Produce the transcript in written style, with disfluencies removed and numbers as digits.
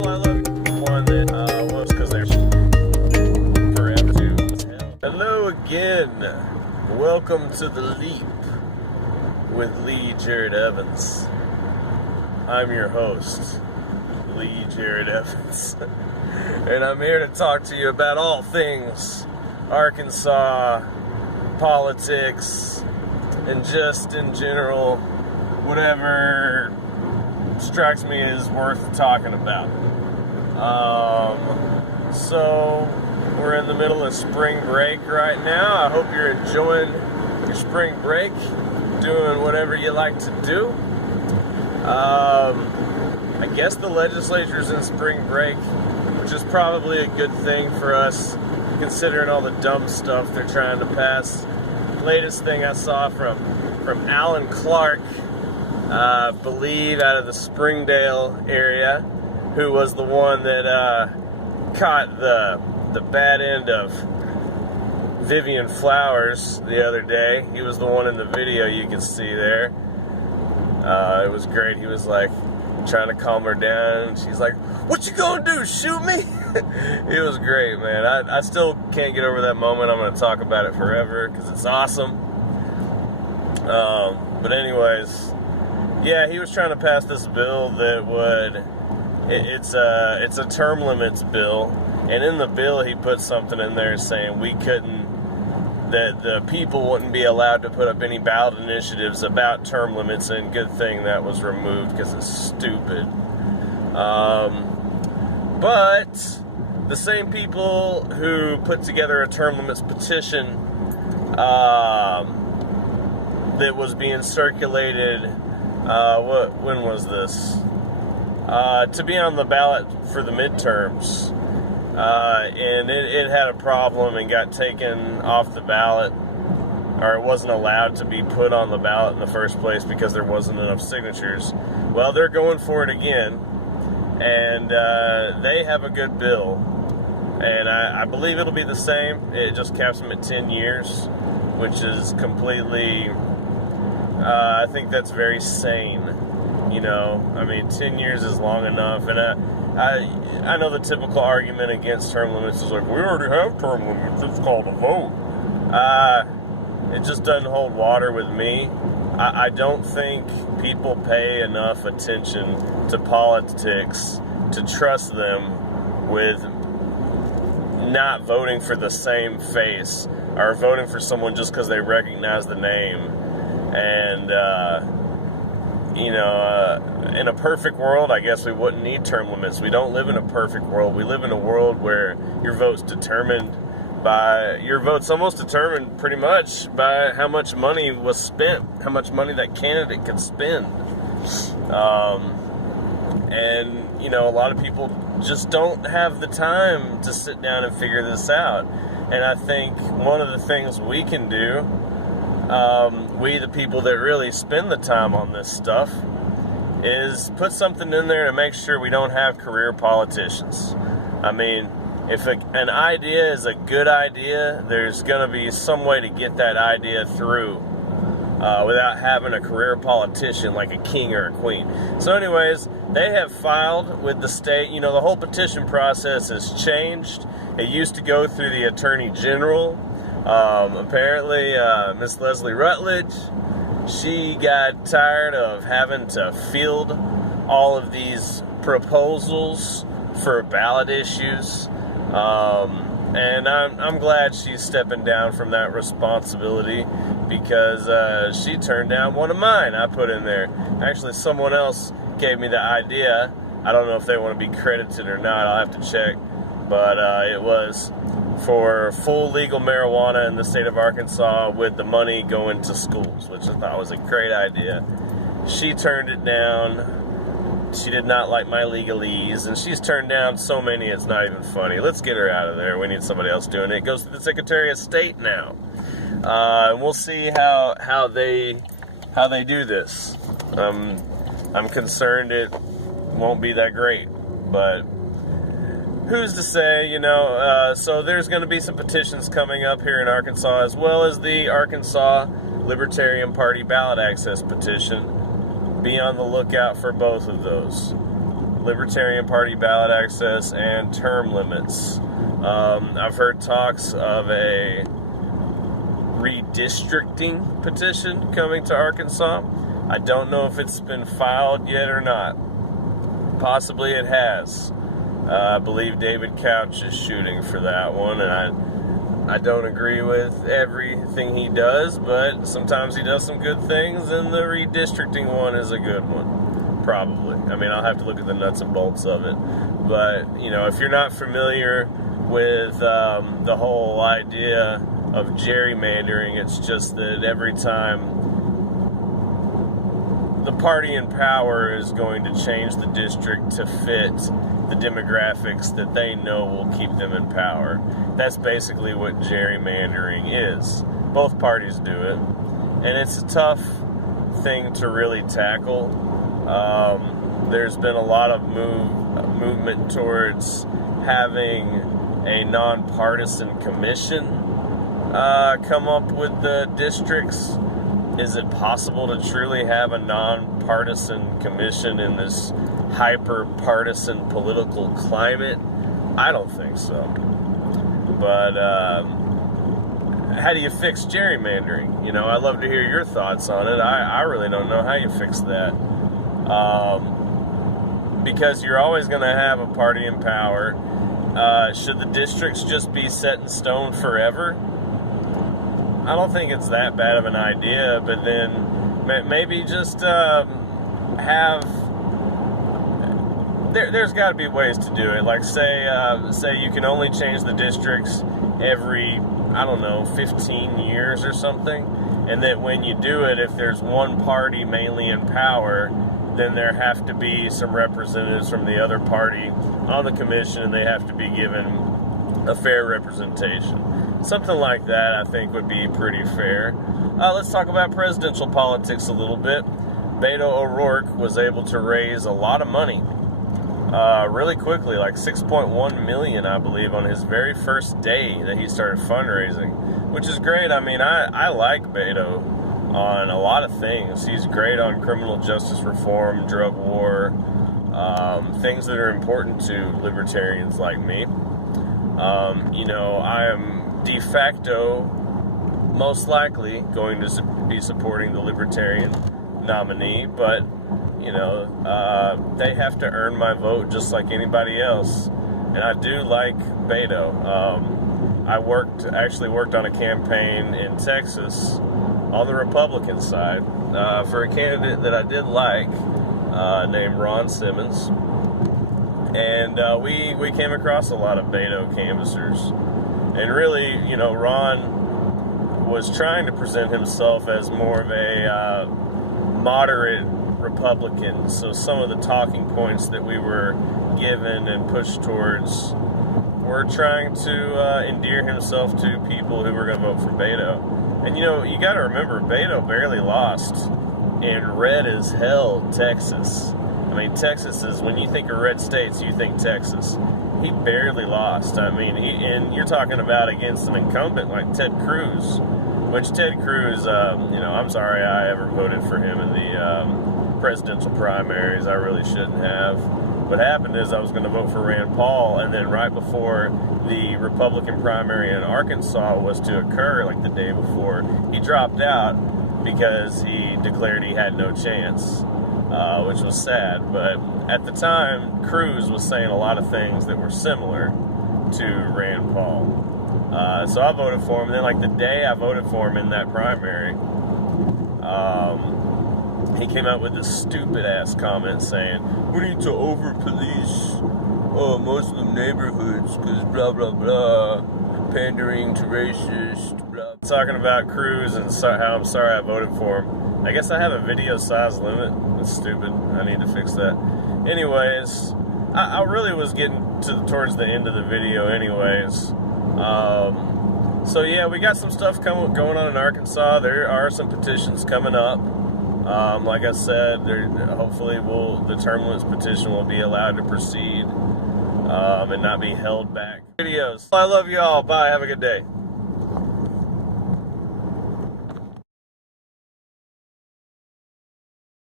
I love one that was because they're forever too. Hello again. Welcome to the Leap with Jarrod Evans. I'm your host, Jarrod Evans, and I'm here to talk to you about all things Arkansas, politics, and just in general, whatever strikes me as worth talking about. So we're in the middle of spring break right now. I hope you're enjoying your spring break, doing whatever you like to do. I guess the legislature's in spring break, which is probably a good thing for us, considering all the dumb stuff they're trying to pass. Latest thing I saw from Alan Clark, I believe out of the Springdale area, who was the one that caught the bad end of Vivian Flowers the other day. He was the one in the video you can see there. It was great. He was like trying to calm her down. She's like, "What you gonna do, shoot me?" It was great, man. I still can't get over that moment. I'm gonna talk about it forever because it's awesome. But anyways, yeah, he was trying to pass this bill that would, it's a term limits bill, and in the bill he put something in there saying that the people wouldn't be allowed to put up any ballot initiatives about term limits, and good thing that was removed because it's stupid. But the same people who put together a term limits petition that was being circulated, when was this? To be on the ballot for the midterms. And it had a problem and got taken off the ballot, or it wasn't allowed to be put on the ballot in the first place because there wasn't enough signatures. Well, they're going for it again, and they have a good bill, and I believe it'll be the same. It just caps them at 10 years, which is completely, I think that's very sane. You know, I mean, 10 years is long enough, and I know the typical argument against term limits is like, we already have term limits, it's called a vote. It just doesn't hold water with me. I don't think people pay enough attention to politics to trust them with not voting for the same face, or voting for someone just because they recognize the name. And, in a perfect world, I guess we wouldn't need term limits. We don't live in a perfect world. We live in a world where your vote's almost determined pretty much by how much money was spent, how much money that candidate could spend. And, a lot of people just don't have the time to sit down and figure this out. And I think one of the things we can do, we the people that really spend the time on this stuff, is put something in there to make sure we don't have career politicians. I mean, if an idea is a good idea, there's going to be some way to get that idea through without having a career politician like a king or a queen. So anyways, they have filed with the state. The whole petition process has changed. It used to go through the Attorney General. Apparently, Miss Leslie Rutledge, she got tired of having to field all of these proposals for ballot issues, and I'm glad she's stepping down from that responsibility, because she turned down one of mine I put in there. Actually, someone else gave me the idea. I don't know if they want to be credited or not. I'll have to check, but it was for full legal marijuana in the state of Arkansas, with the money going to schools, which I thought was a great idea. She turned it down. She did not like my legalese, and she's turned down so many it's not even funny. Let's get her out of there. We need somebody else doing it. It goes to the Secretary of State now. And we'll see how they do this. I'm concerned it won't be that great, but who's to say, so there's going to be some petitions coming up here in Arkansas, as well as the Arkansas Libertarian Party ballot access petition. Be on the lookout for both of those. Libertarian Party ballot access, and term limits. I've heard talks of a redistricting petition coming to Arkansas. I don't know if it's been filed yet or not. Possibly it has. I believe David Couch is shooting for that one, and I don't agree with everything he does, but sometimes he does some good things, and the redistricting one is a good one. Probably. I mean, I'll have to look at the nuts and bolts of it. But, you know, if you're not familiar with the whole idea of gerrymandering, it's just that every time the party in power is going to change the district to fit the demographics that they know will keep them in power. That's basically what gerrymandering is. Both parties do it, and it's a tough thing to really tackle. There's been a lot of movement towards having a nonpartisan commission come up with the districts. Is it possible to truly have a nonpartisan commission in this hyper-partisan political climate? I don't think so. But how do you fix gerrymandering? You know, I'd love to hear your thoughts on it. I really don't know how you fix that. Because you're always going to have a party in power. Should the districts just be set in stone forever? I don't think it's that bad of an idea, but then maybe just have... There's got to be ways to do it. Like, say you can only change the districts every, I don't know, 15 years or something, and that when you do it, if there's one party mainly in power, then there have to be some representatives from the other party on the commission, and they have to be given a fair representation. Something like that, I think, would be pretty fair. Let's talk about presidential politics a little bit. Beto O'Rourke was able to raise a lot of money really quickly, like $6.1 million, I believe, on his very first day that he started fundraising, which is great. I mean, I like Beto on a lot of things. He's great on criminal justice reform, drug war, things that are important to libertarians like me. You know, I am de facto most likely going to be supporting the Libertarian nominee, but you know, they have to earn my vote just like anybody else. And I do like Beto. I actually worked on a campaign in Texas on the Republican side for a candidate that I did like named Ron Simmons. And we came across a lot of Beto canvassers. And really, you know, Ron was trying to present himself as more of a moderate Republican. So some of the talking points that we were given and pushed towards were trying to endear himself to people who were going to vote for Beto. And, you know, you got to remember, Beto barely lost in red as hell Texas. I mean, Texas is, when you think of red states, you think Texas. He barely lost. I mean, and you're talking about against an incumbent like Ted Cruz, which Ted Cruz, you know, I'm sorry I ever voted for him in the presidential primaries. I really shouldn't have. What happened is I was going to vote for Rand Paul, and then right before the Republican primary in Arkansas was to occur, like the day before, he dropped out because he declared he had no chance. Which was sad, but at the time, Cruz was saying a lot of things that were similar to Rand Paul. So I voted for him, and then like the day I voted for him in that primary, he came out with this stupid-ass comment saying, we need to over-police Muslim neighborhoods, because blah, blah, blah, pandering to racists, blah. Talking about Cruz and how I'm sorry I voted for him. I guess I have a video size limit. That's stupid. I need to fix that. Anyways, I really was getting towards the end of the video anyways. So yeah, we got some stuff going on in Arkansas. There are some petitions coming up. Like I said, hopefully the term limits petition will be allowed to proceed and not be held back. Videos. I love you all. Bye. Have a good day.